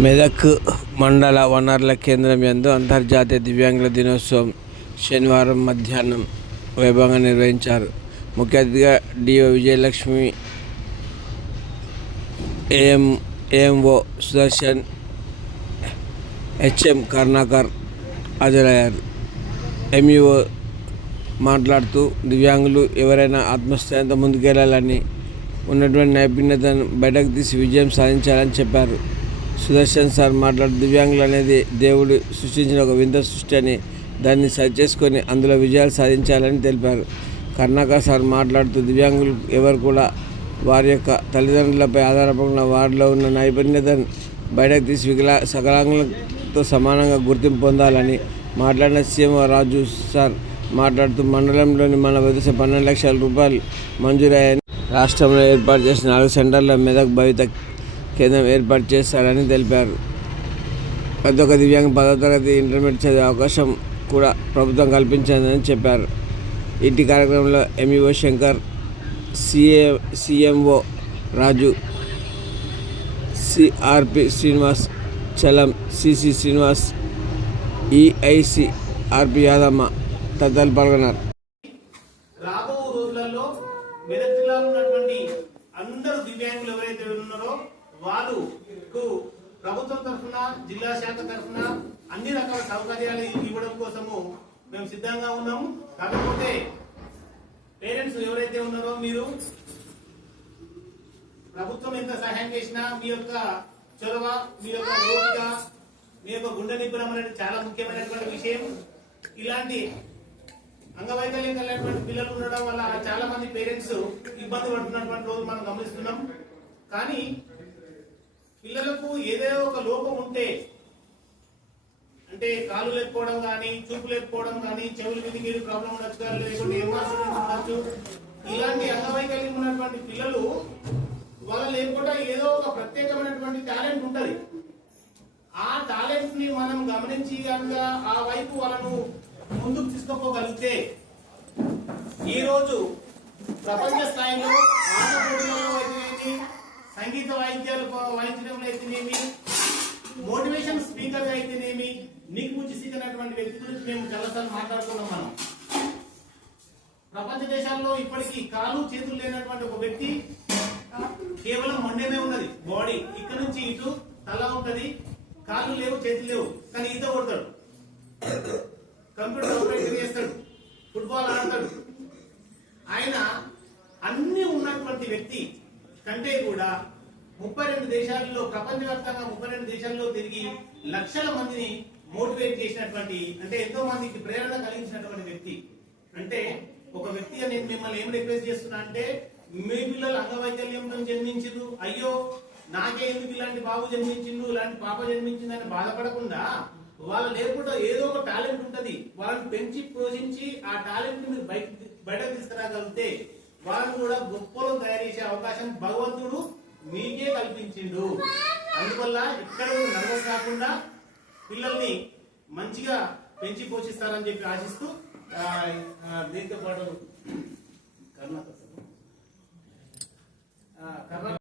మెదక్ మండల వనరుల కేంద్రం యందు అంతర్జాతీయ దివ్యాంగుల దినోత్సవం శనివారం మధ్యాహ్నం వైభవంగా నిర్వహించారు. ముఖ్య అతిథిగా DO Vijayalakshmi AM AMO Sudarshan HM Karunakar హాజరయ్యారు. ఎంఈఓ మాట్లాడుతూ దివ్యాంగులు ఎవరైనా ఆత్మస్థైర్యంతో ముందుకెళ్ళాలని ఉన్నటువంటి నైపుణ్యతను బయటకు తీసి విజయం సాధించాలని చెప్పారు. సుదర్శన్ సార్ మాట్లాడుతూ దివ్యాంగులు అనేది దేవుడు సృష్టించిన ఒక వింత సృష్టి అని దాన్ని సరి చేసుకొని అందులో విజయాలు సాధించాలని తెలిపారు. కర్ణాకర్ సార్ మాట్లాడుతూ దివ్యాంగులు ఎవరు కూడా వారి యొక్క తల్లిదండ్రులపై ఆధారపడిన వారిలో ఉన్న నైపుణ్యతను బయటకు తీసి వికలా సకలాంగులతో సమానంగా గుర్తింపు పొందాలని మాట్లాడిన సీఎం రాజు సార్ మాట్లాడుతూ మండలంలోని మన ప్రదేశం పన్నెండు లక్షల రూపాయలు మంజూరయ్యాయని రాష్ట్రంలో ఏర్పాటు చేసిన నాలుగు సెంటర్ల మెదక్ భవిత కేంద్రం ఏర్పాటు చేస్తారని తెలిపారు. ప్రతి ఒక్క దివ్యాంగ పదో తరగతి ఇంటర్మీడియట్ చదివే అవకాశం కూడా ప్రభుత్వం కల్పించిందని చెప్పారు. ఇటీ కార్యక్రమంలో MEO Shankar CA CMO Raju CRP Srinivas Chalam CC Srinivas EIC RP Yadamma తదితరులు పాల్గొన్నారు. రాబో రోజులలో మెదక్ జిల్లాలో ఉన్నటువంటి దివ్యాంగులు ఎవరైతే ఉన్నారో వాళ్ళకు ప్రభుత్వం తరఫున జిల్లా శాఖ తరఫున అన్ని రకాల సౌకర్యాలు ఇవ్వడం కోసము మేము సిద్ధంగా ఉన్నాము. కాకపోతే పేరెంట్స్ ఎవరైతే ఉన్నారో మీరు ప్రభుత్వం ఎంత సహాయం చేసినా మీ యొక్క చొరవ మీ యొక్క ఓపిక మీ యొక్క గుండె నిపుణం అనేది చాలా ముఖ్యమైనటువంటి విషయం. ఇలాంటి అంగవైకల్యం కలిగినటువంటి పిల్లలు ఉండడం వల్ల చాలా మంది పేరెంట్స్ ఇబ్బంది పడుతున్నటువంటి రోజు మనం గమనిస్తున్నాం. కానీ పిల్లలకు ఏదో ఒక లోపం ఉంటే అంటే కాలు లేకపోవడం కానీ చూపు లేకపోవడం కానీ చెవులు మీదకి ప్రాబ్లం ఉండొచ్చు కానీ లేకుంటే ఏమాసం ఉండొచ్చు ఇలాంటి అంగవైకల్యం ఉన్నటువంటి పిల్లలు వాళ్ళ లేకుండా ఏదో ఒక ప్రత్యేకమైనటువంటి టాలెంట్ ఉంటది. ఆ టాలెంట్ని మనం గమనించి కనుక ఆ వైపు వాళ్ళను ముందుకు తీసుకుపోగలిగితే ఈ రోజు ప్రపంచ స్థాయిలో ఆట సంగీత వాయిద్యాలు వాయించడంలో అయితేనేమి మోటివేషన్ స్పీకర్ అయితేనేమి నీకు ముచ్చిసినటువంటి వ్యక్తి గురించి మేము చాలాసార్లు మాట్లాడుకున్నాం మనం. ప్రపంచ దేశాల్లో ఇప్పటికీ కాలు చేతులు లేనటువంటి ఒక వ్యక్తి కేవలం మొండమే ఉన్నది. బాడీ ఇక్కడ నుంచి ఇటు తల ఉంటది కాళ్ళు లేవు చేతులు లేవు కానీ ఈత కొడతాడు. కంప్యూటర్ ఆపరేటర్ చేస్తాడు ఫుట్బాల్ ఆడతాడు. ఆయన అన్ని ఉన్నటువంటి వ్యక్తి కంటే కూడా ముప్పై రెండు దేశాల్లో ప్రపంచవ్యాప్తంగా ముప్పై రెండు దేశాల్లో తిరిగి లక్షల మందిని మోటివేట్ చేసినటువంటి అంటే ఎంతో మందికి ప్రేరణ కలిగించినటువంటి వ్యక్తి. అంటే ఒక వ్యక్తిగా నేను మిమ్మల్ని ఏం రిక్వెస్ట్ చేస్తున్నా అంటే మీ పిల్లలు అంగవైకల్యంతో జన్మించదు అయ్యో నాకే ఎందుకు ఇలాంటి బాబు జన్మించిండు ఇలాంటి పాప జన్మించిందని బాధపడకుండా వాళ్ళ లేకుండా ఏదో ఒక టాలెంట్ ఉంటది. వాళ్ళని పెంచి పోషించి ఆ టాలెంట్ మీరు బయట బయటకు తీసుకురాగలిగితే వాళ్ళని కూడా గొప్పలో తయారు చేసే అవకాశం భగవంతుడు మీకే కల్పించిండు. అందువల్ల ఇక్కడ నర్వస్ కాకుండా పిల్లల్ని మంచిగా పెంచి పోషిస్తారని చెప్పి ఆశిస్తూ దీంతో పాటు కర్ణ కర్ణాటక